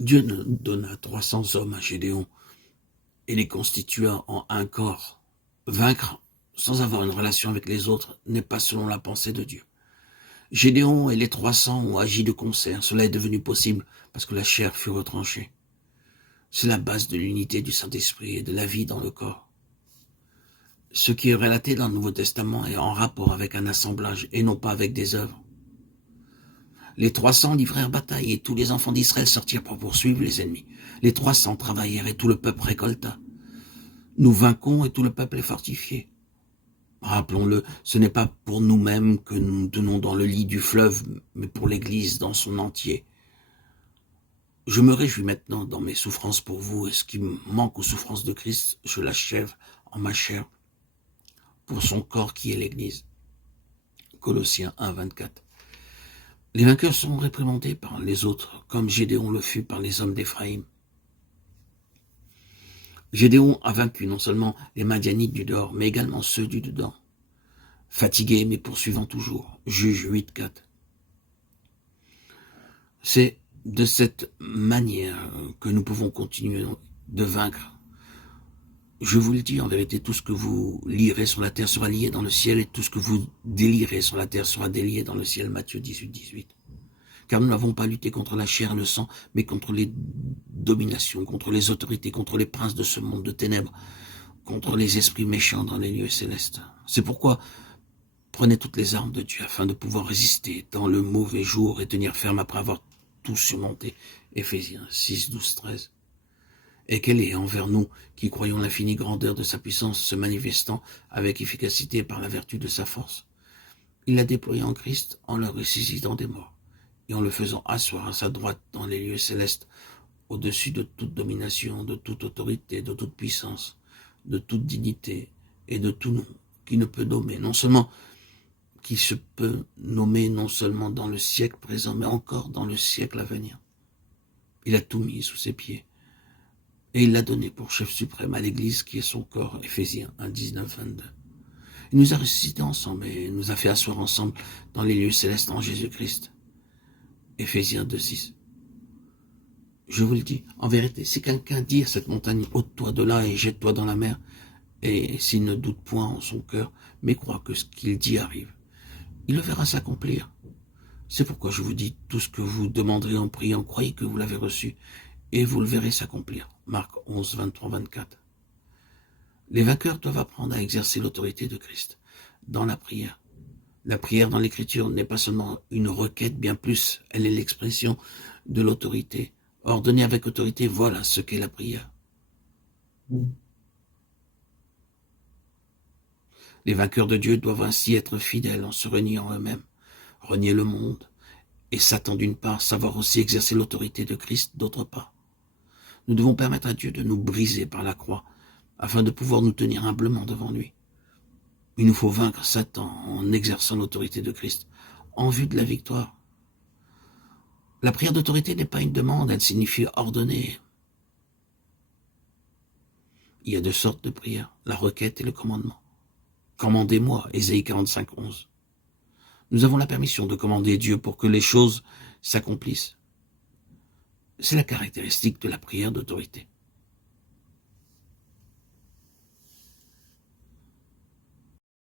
Dieu donna 300 hommes à Gédéon et les constitua en un corps. Vaincre sans avoir une relation avec les autres n'est pas selon la pensée de Dieu. Gédéon et les 300 ont agi de concert. Cela est devenu possible parce que la chair fut retranchée. C'est la base de l'unité du Saint-Esprit et de la vie dans le corps. Ce qui est relaté dans le Nouveau Testament est en rapport avec un assemblage et non pas avec des œuvres. Les 300 livrèrent bataille et tous les enfants d'Israël sortirent pour poursuivre les ennemis. Les 300 travaillèrent et tout le peuple récolta. Nous vainquons et tout le peuple est fortifié. Rappelons-le, ce n'est pas pour nous-mêmes que nous nous tenons dans le lit du fleuve, mais pour l'Église dans son entier. Je me réjouis maintenant dans mes souffrances pour vous, et ce qui me manque aux souffrances de Christ, je l'achève en ma chair pour son corps qui est l'Église. Colossiens 1, 24. Les vainqueurs seront réprimandés par les autres, comme Gédéon le fut par les hommes d'Éphraïm. Gédéon a vaincu non seulement les Madianites du dehors, mais également ceux du dedans. Fatigués mais poursuivant toujours. Juge 8, 4. C'est de cette manière que nous pouvons continuer de vaincre. Je vous le dis, en vérité, tout ce que vous lirez sur la terre sera lié dans le ciel, et tout ce que vous délirez sur la terre sera délié dans le ciel. Matthieu 18, 18. Car nous n'avons pas lutté contre la chair et le sang, mais contre les dominations, contre les autorités, contre les princes de ce monde de ténèbres, contre les esprits méchants dans les lieux célestes. C'est pourquoi prenez toutes les armes de Dieu afin de pouvoir résister dans le mauvais jour et tenir ferme après avoir tout surmonté. Éphésiens 6, 12, 13. Et quelle est envers nous qui croyons l'infinie grandeur de sa puissance se manifestant avec efficacité par la vertu de sa force. Il l'a déployé en Christ en le ressuscitant des morts et en le faisant asseoir à sa droite dans les lieux célestes, au-dessus de toute domination, de toute autorité, de toute puissance, de toute dignité et de tout nom, qui ne peut nommer, non seulement qui se peut nommer non seulement dans le siècle présent, mais encore dans le siècle à venir. Il a tout mis sous ses pieds, et il l'a donné pour chef suprême à l'Église qui est son corps, Éphésiens 1, 19, 22. Il nous a ressuscités ensemble et nous a fait asseoir ensemble dans les lieux célestes en Jésus-Christ. Éphésiens 2, 6. Je vous le dis, en vérité, si quelqu'un dit à cette montagne, ôte-toi de là et jette-toi dans la mer, et s'il ne doute point en son cœur, mais croit que ce qu'il dit arrive, il le verra s'accomplir. C'est pourquoi je vous dis, tout ce que vous demanderez en priant, croyez que vous l'avez reçu, et vous le verrez s'accomplir. Marc 11, 23, 24. Les vainqueurs doivent apprendre à exercer l'autorité de Christ dans la prière. La prière dans l'Écriture n'est pas seulement une requête, bien plus, elle est l'expression de l'autorité. Ordonner avec autorité, voilà ce qu'est la prière. Les vainqueurs de Dieu doivent ainsi être fidèles en se reniant eux-mêmes, renier le monde, et Satan d'une part, savoir aussi exercer l'autorité de Christ d'autre part. Nous devons permettre à Dieu de nous briser par la croix, afin de pouvoir nous tenir humblement devant lui. Il nous faut vaincre Satan en exerçant l'autorité de Christ, en vue de la victoire. La prière d'autorité n'est pas une demande, elle signifie ordonner. Il y a deux sortes de prières, la requête et le commandement. Commandez-moi, Ésaïe 45, 11. Nous avons la permission de commander Dieu pour que les choses s'accomplissent. C'est la caractéristique de la prière d'autorité.